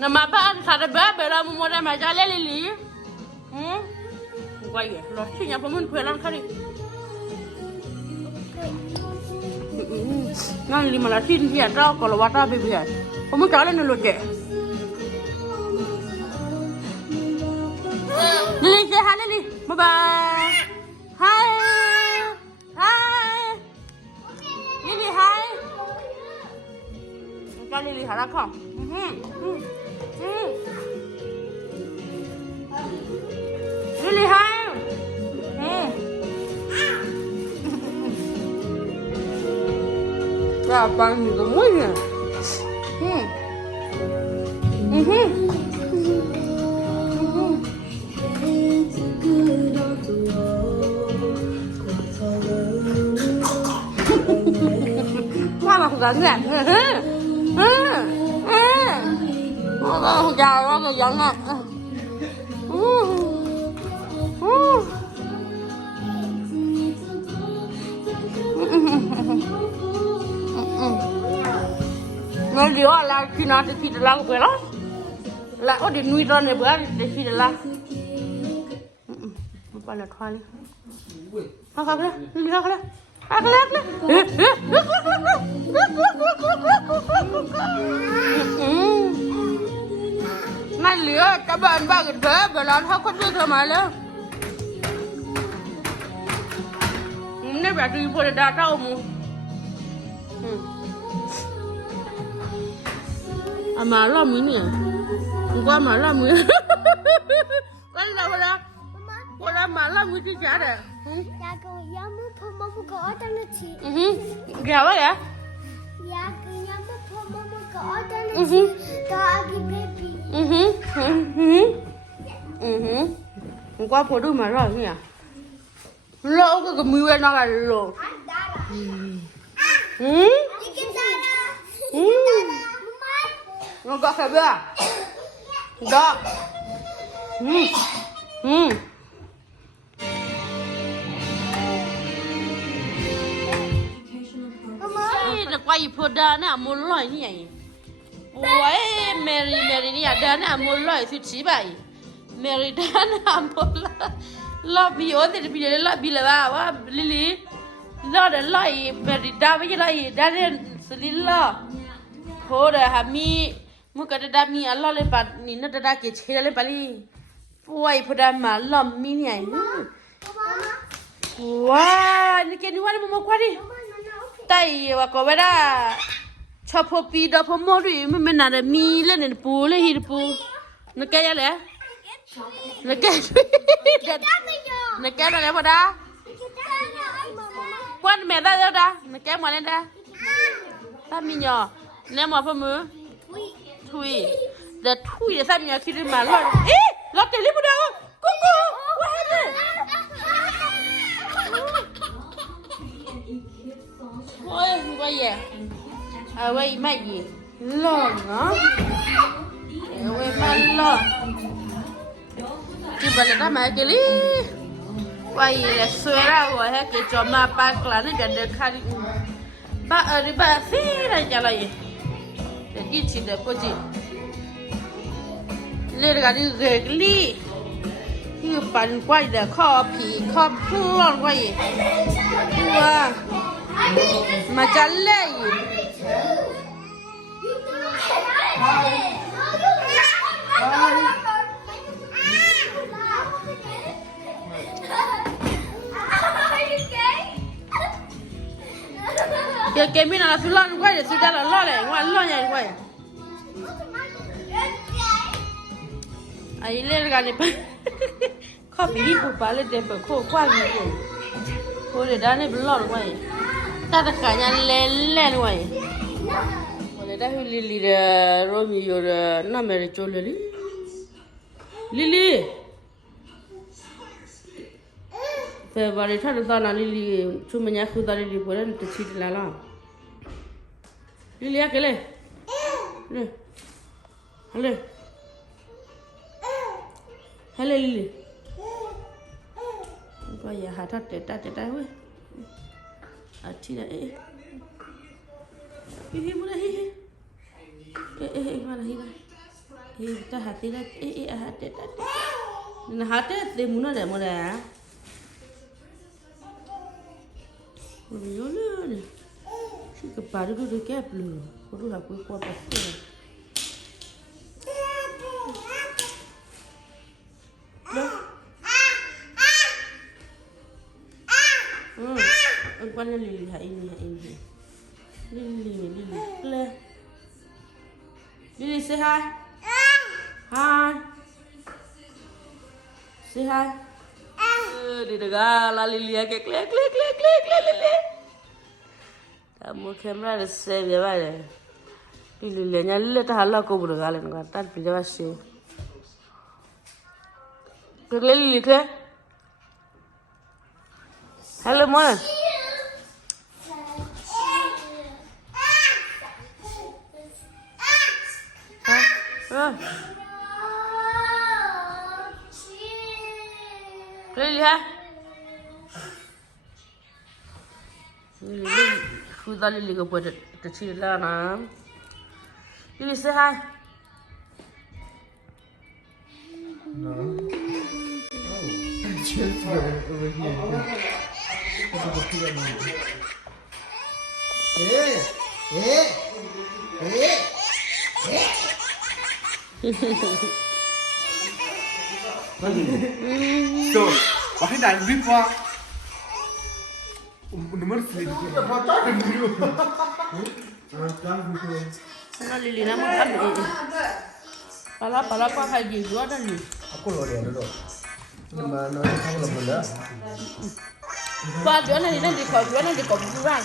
nằm mà bạn khá là bé bây giờ mua ra mà ra lấy lý quay vậy rồi chứ nhà mình thuê lắm khá đi ngang đi mà là xin hiện ra còn là vắt ra bị hiện không muốn trả lên được kệ Lily say hi Lily bye bye hi hi Lily hi cho Lily hả ra không Lily hi Dạ bằng gì cũng muốn nè Quá là giận nè Không chào nó là giận nè Nó điều là khi nào thì được làm cái đó là ở đây nuôi con này bữa để khi được làm bao là thoa đi khóc khóc lên đi khóc lên khóc lên này lửa các bạn ba cái thế về làm thao con chưa mà lên nếu bạn đi vừa đã trâu mu mà lo mía nè qua mà lo mía cái đâu đó qua mà lo mía chứ chả đấy dạ con nhớ muốn phô mông có trong nó chị gạo á vậy dạ con nhớ muốn phô mông có trong nó chị có baby qua phô đôi mà rồi nhỉ lo cái mía nó là lo Nó có phải bữa đó là quay phụ đa nè muốn loại như vậy ôi Mary nè đa nè muốn loại thứ chỉ vậy Mary đa nè muốn lo bị ổn thì bị lo bị là ba Lily lo để loại Mary đa với loại đa nên Celine lo thôi rồi hả mi mua cái đa mi ăn lo lên bàn nhìn nó đa kia chơi lên bàn đi quay phụ đa mà lầm mi này wowนี่แกนี่ว่ามันมาควาดิไต่ว่าก็ว่าได้ชอบพอปีดพอมอดิมันน่ะมีเล่นปูเลยฮิปูนึกแกยังไงนึกแกนึกแกอะไรพอดาควันแม่ได้แล้วดานึกแกมาเล่นดาถ้ามีหยอเนี่ยมาพอมือทุยเดี๋ยวทุยเดี๋ยวถ้ามีหยอคิดมาลอดเอ๊ะลอดเตลิปูดากูว่าให้เลยโอ้ยว่าแย่เอาไว้ไม่ยีหล่อเนาะเอาไว้ไม่หล่อที่บ้านเราไม่กินเลยว่าเลยสวยแล้วว่าให้กินจอมาปากหลานนี่กันเด็กขาดบ้าบ้าสิอะไรจะอะไรเด็กยิ่งชิดเด็กก็จีเรื่องการที่เกิดลี่ที่ปั่นควายเด็กข้อผีข้อพุ่งหลอนควายว่ามาจันเลยเดี๋ยวเกมพี่น่าสุดล้อนกว่าเดี๋ยวสุดจะล้อนเลยว่าล้อนใหญ่กว่าไอ้เล่นกันนี่ไปข้อปีที่ปุ๊บไปเลยเดี๋ยวไปโค้งกว้างนิดเดียวโค้งเดี๋ยวด้านนี้เป็นล้อนกว่าถ้าตะการยันเล่นเล่นกว่าวันนี้ได้ให้ลิลี่เดอโรมิโอเดอน้าเมริโจลิลี่เฟบาริท่านตอนนั้นลิลี่ช่วยมันยากคือตอนลิลี่พูดแล้วจะชิดแล้วล่ะลิลี่อะไรเลยเลยอะไรฮัลโหลลิลี่ก็อย่าหาทัดเตะตาเตะตาเว้ยอาทิตย์ละฮิฮิมุระฮิฮิมาละฮิละ ta hati la hati ta na hati te muna le mo le yo le si ke pare do ke plu ko do la ko pa anh quan lên lì hãy lì Claire Lily say hi say hi đi được à là Lily cái Claire Lily ta mua camera để xem vậy vậy Lily nhà Lily ta hala cô bự gà lên ta bị jawab sih Lily Claire hello Mona Lily ha Lily sudah Lily ke buat kecil lah na Lily say hi no just over here So, why not before? Nomor sini. Sana Lily nama kan pala apa haji dua dan ni Aku loh dia dulu. Nama nama kamu loh benda. ba dua nanti di kau bukan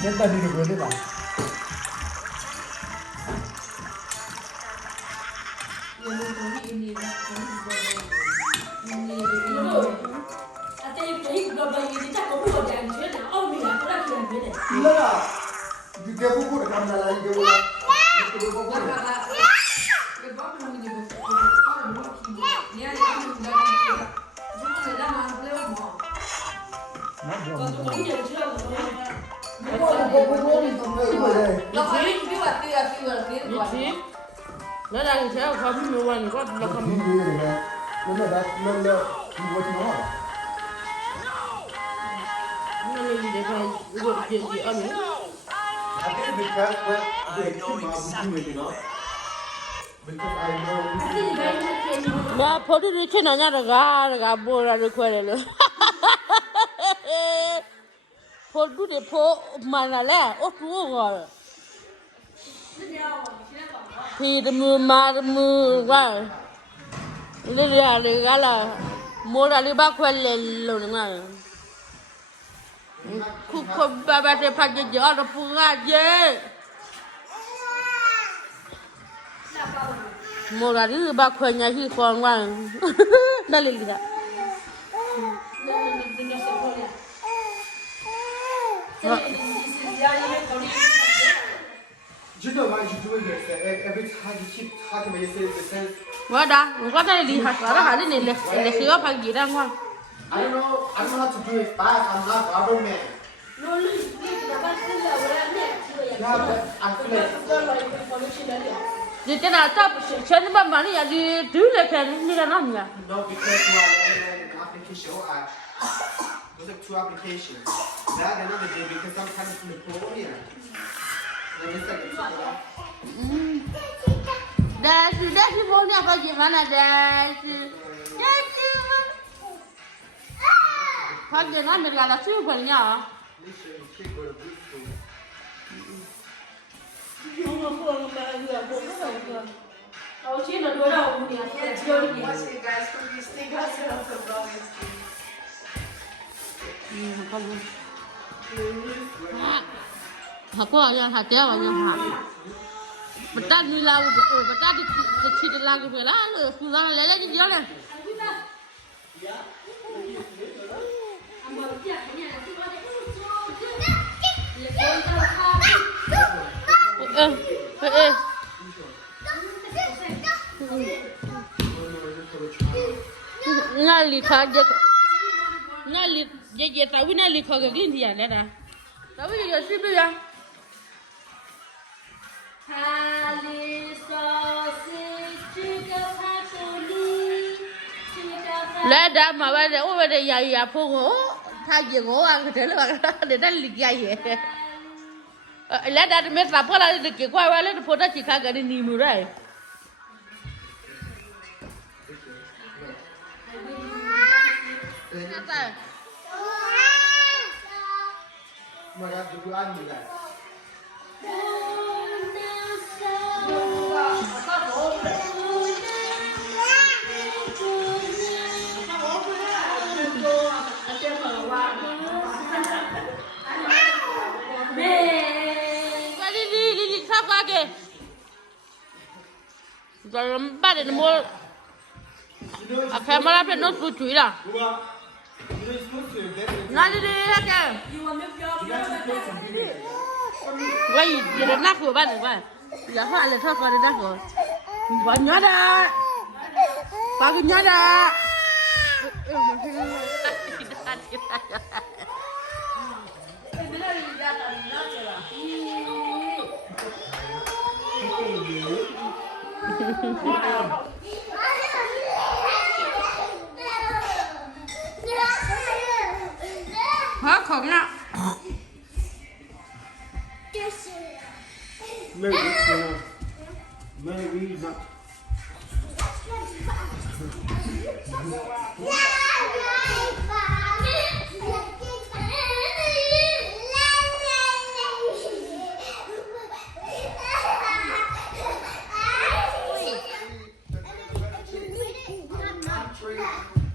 Dia tadi di benda tak? Iya, juga buku dekat dalam juga. nó đang theo không nhiều lần có là không Nó đã nó buat nó. nó lên để phải gội chuyện gì ăn I think because they keep my buku nó. Because I know. mà phô đi trên nó nhà gà bò ra được quay rồi phô đi để phô mà là ốt ruộng rồi thì mưa qua Lily là mua ra đi bác quay lên luôn mà không ba để phát triển gió nó phun ra dễ mua ra đi bác quay nhà khi còn qua đây Lily đó You know why you doing this? Every time you keep talking about yourself, quá đã có thể đi học ở đó hả đi này là sửa phải gì ra ngon I don't know how to do it fast. I'm not government. Yeah, but I feel like đi cái nào chấp chân bằng mà đi đi thứ là cái đi ra nó nhỉ no, because you are learning an application. Those are two applications. That another day because sometimes in the Korea. That's vô nhà phải gì mà là that's phải gì nó được là siêu phần nhỏ chỉ là đôi đầu nhỉ chơi gì học qua nhà hạt téo vào nhà hạt bắt ta đi lao bắt ta đi chỉ đi lao cái về lá rồi phụ ra lấy cái gì này nali kaje nali je tawi nali kaje gindi ya dada tawi ya sibi ya 来的嘛，我们的爷婆我，他给我啊，这了吧，那理解耶。来的没啥破了，就给乖乖来的破的去看个的你们来。Mara dulu anu kan. Lili, siapa ke? Dalam badan mau, apa malah penuh lucu lah. Nanti dia ke? Wah, jadi nak kau badan apa? Ya, hal itu apa dia nak kau? Banyak dah, banyak dah. Hả khổng ạ. Maybe not.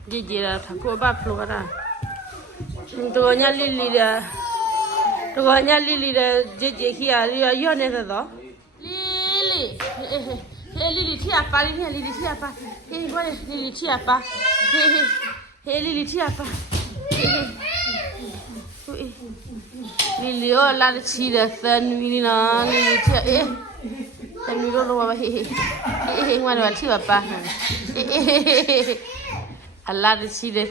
Gigi là thằng cô bắp luôn à. Tôi nhà Lily là, tôi nhà Lily là Gigi kia là yêu này rồi. Lily, Lily chia apa Lily chia apa, hey boleh Lily chia apa, hey Lily chia apa, Lily oh lah chia dah sen Lily na Lily chia sen Lily lo apa hey mana chia apa. Allah di sini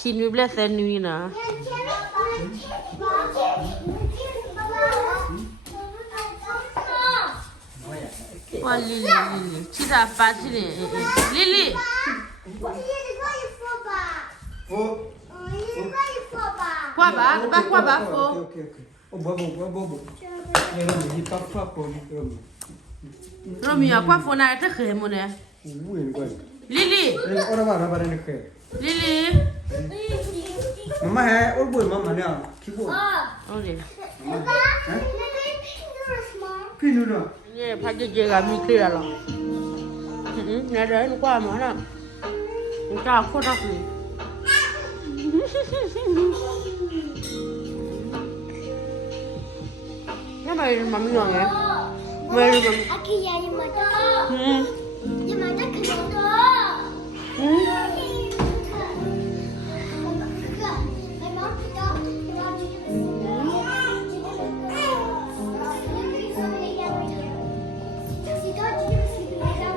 kini boleh seni na. Wah Lily, cita apa sini? Lily. Kuaba, apa kuaba? Okay. Oh, bobo. Ni tak apa ni. Romi, apa phone ada tak kemu ni? Lily. Orang mana ni ke? Lily. Mama hai, or boy mama ni ah. Kibo. Oh dia. Pinu na. Ni pagi jaga mikir lah. Nada ni kuah mana? Entah aku dah ni. Nama dia mami nong ya. Mami mami. Aki ya yang mana? Yang mana kerja?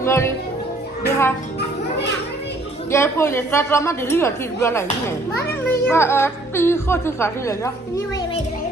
Mari, lihat. Dia pun ni setelah lama dia lihat di dua lagi ni. Mana ni? Ba, ti kau tu kasih lagi. Ni wait.